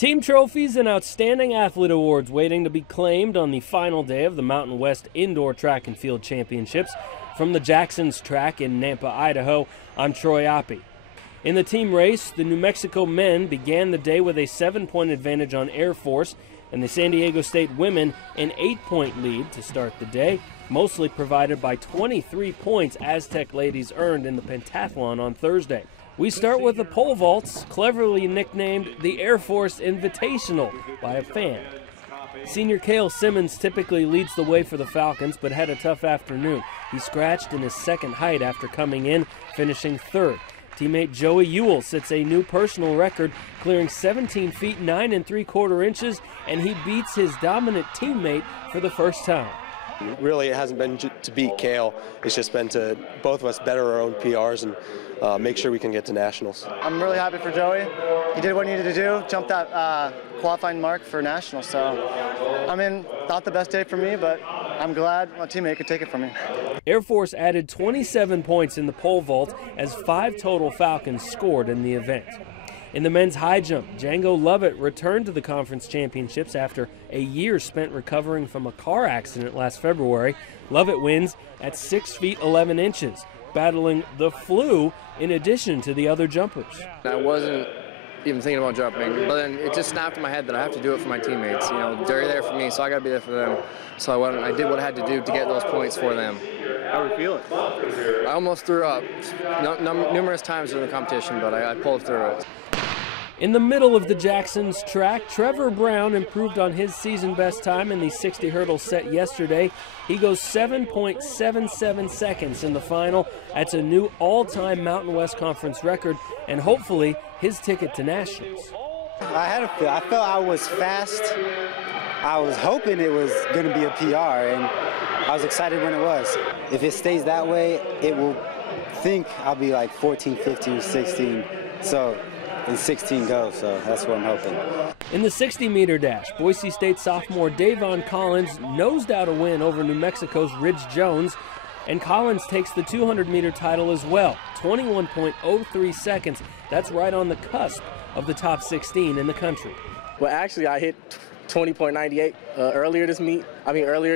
Team trophies and outstanding athlete awards waiting to be claimed on the final day of the Mountain West Indoor Track and Field Championships. From the Jackson's track in Nampa, Idaho, I'm Troy Oppie. In the team race, the New Mexico men began the day with a 7-point advantage on Air Force, and the San Diego State women an 8-point lead to start the day, mostly provided by 23 points Aztec ladies earned in the pentathlon on Thursday. We start with the pole vaults, cleverly nicknamed the Air Force Invitational by a fan. Senior Cale Simmons typically leads the way for the Falcons, but had a tough afternoon. He scratched in his second height after coming in, finishing third. Teammate Joey Ewell sets a new personal record, clearing 17 feet 9 3/4 inches, and he beats his dominant teammate for the first time. Really, it hasn't been to beat Cale. It's just been to both of us better our own PRs and make sure we can get to nationals. I'm really happy for Joey. He did what he needed to do, jumped that qualifying mark for nationals. So, I mean, not the best day for me, but I'm glad my teammate could take it from me. Air Force added 27 points in the pole vault as 5 total Falcons scored in the event. In the men's high jump, Django Lovett returned to the conference championships after a year spent recovering from a car accident last February. Lovett wins at 6 feet 11 inches, battling the flu in addition to the other jumpers. I wasn't even thinking about jumping, but then it just snapped in my head that I have to do it for my teammates. You know, they're there for me, so I got to be there for them. So I went and I did what I had to do to get those points for them. How are you feeling? I almost threw up numerous times during the competition, but I pulled through it. In the middle of the Jackson's track, Trevor Brown improved on his season best time in the 60 hurdle set yesterday. He goes 7.77 seconds in the final. That's a new all-time Mountain West Conference record and hopefully his ticket to nationals. I felt I was fast. I was hoping it was going to be a PR, and I was excited when it was. If it stays that way, it will think I'll be like 14, 15, 16. So. And 16 go, so that's what I'm hoping. In the 60-meter dash, Boise State sophomore Davon Collins nosed out a win over New Mexico's Ridge Jones, and Collins takes the 200-meter title as well, 21.03 seconds. That's right on the cusp of the top 16 in the country. Well, actually, I hit 20.98 earlier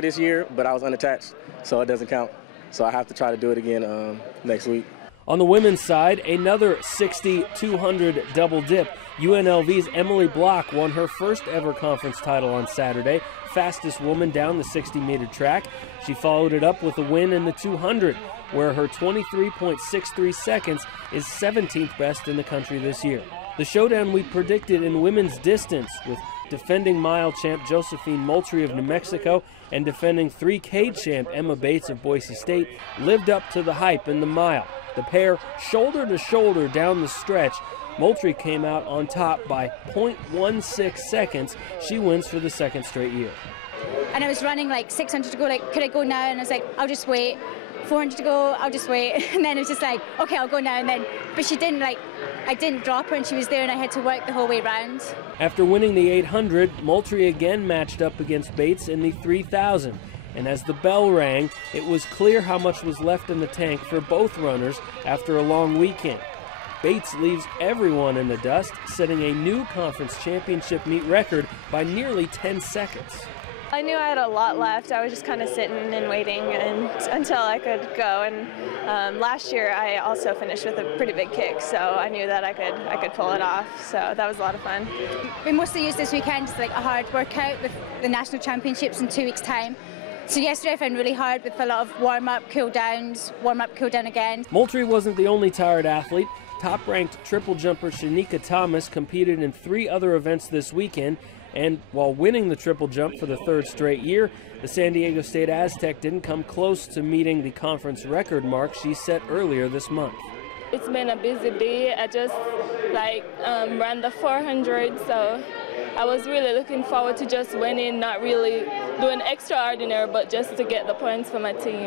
this year, but I was unattached, so it doesn't count. So I have to try to do it again next week. On the women's side, another 60-200 double dip. UNLV's Emily Block won her first ever conference title on Saturday, fastest woman down the 60-meter track. She followed it up with a win in the 200, where her 23.63 seconds is 17th best in the country this year. The showdown we predicted in women's distance with defending mile champ Josephine Moultrie of New Mexico and defending 3K champ Emma Bates of Boise State lived up to the hype in the mile. The pair shoulder to shoulder down the stretch. Moultrie came out on top by 0.16 seconds. She wins for the second straight year. And I was running like 600 to go, like, could I go now? And I was like, I'll just wait. 400 to go, I'll just wait. And then it was just like, okay, I'll go now. And then, but she didn't, like, I didn't drop her and she was there and I had to work the whole way round. After winning the 800, Moultrie again matched up against Bates in the 3000. And as the bell rang, it was clear how much was left in the tank for both runners after a long weekend. Bates leaves everyone in the dust, setting a new conference championship meet record by nearly 10 seconds. I knew I had a lot left. I was just kind of sitting and waiting until I could go. And last year I also finished with a pretty big kick, so I knew that I could pull it off. So that was a lot of fun. We mostly used this weekend as like a hard workout with the national championships in 2 weeks' time. So yesterday I found really hard with a lot of warm-up, cool-downs, warm-up, cool-down again. Moultrie wasn't the only tired athlete. Top-ranked triple jumper Shanika Thomas competed in 3 other events this weekend, and while winning the triple jump for the 3rd straight year, the San Diego State Aztec didn't come close to meeting the conference record mark she set earlier this month. It's been a busy day. I just ran the 400, so I was really looking forward to just winning, not really doing extraordinary, but just to get the points for my team.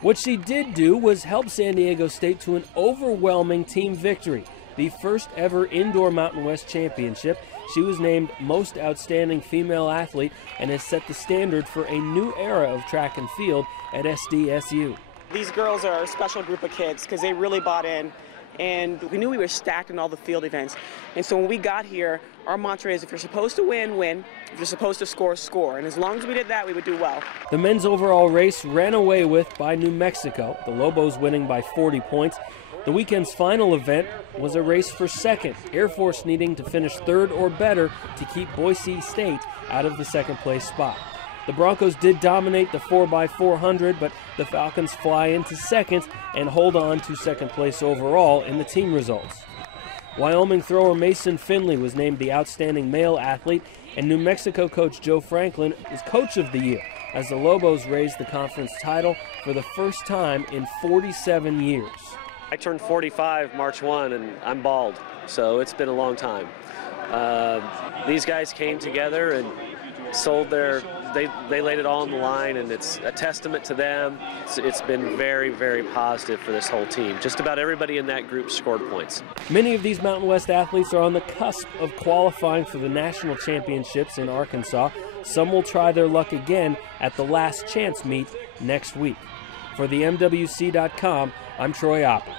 What she did do was help San Diego State to an overwhelming team victory, the first ever indoor Mountain West championship. She was named Most Outstanding Female Athlete and has set the standard for a new era of track and field at SDSU. These girls are a special group of kids because they really bought in. and we knew we were stacked in all the field events. And so when we got here, our mantra is if you're supposed to win, win. If you're supposed to score, score. And as long as we did that, we would do well. The men's overall race ran away with by New Mexico, the Lobos winning by 40 points. The weekend's final event was a race for second, Air Force needing to finish third or better to keep Boise State out of the second place spot. The Broncos did dominate the 4x400, but the Falcons fly into second and hold on to second place overall in the team results. Wyoming thrower Mason Finley was named the outstanding male athlete, and New Mexico coach Joe Franklin is coach of the year as the Lobos raised the conference title for the first time in 47 years. I turned 45 March 1 and I'm bald, so it's been a long time. These guys came together and sold they laid it all on the line, and it's a testament to them. It's been very, very positive for this whole team. Just about everybody in that group scored points. Many of these Mountain West athletes are on the cusp of qualifying for the national championships in Arkansas. Some will try their luck again at the last chance meet next week. For the MWC.com, I'm Troy Oppie.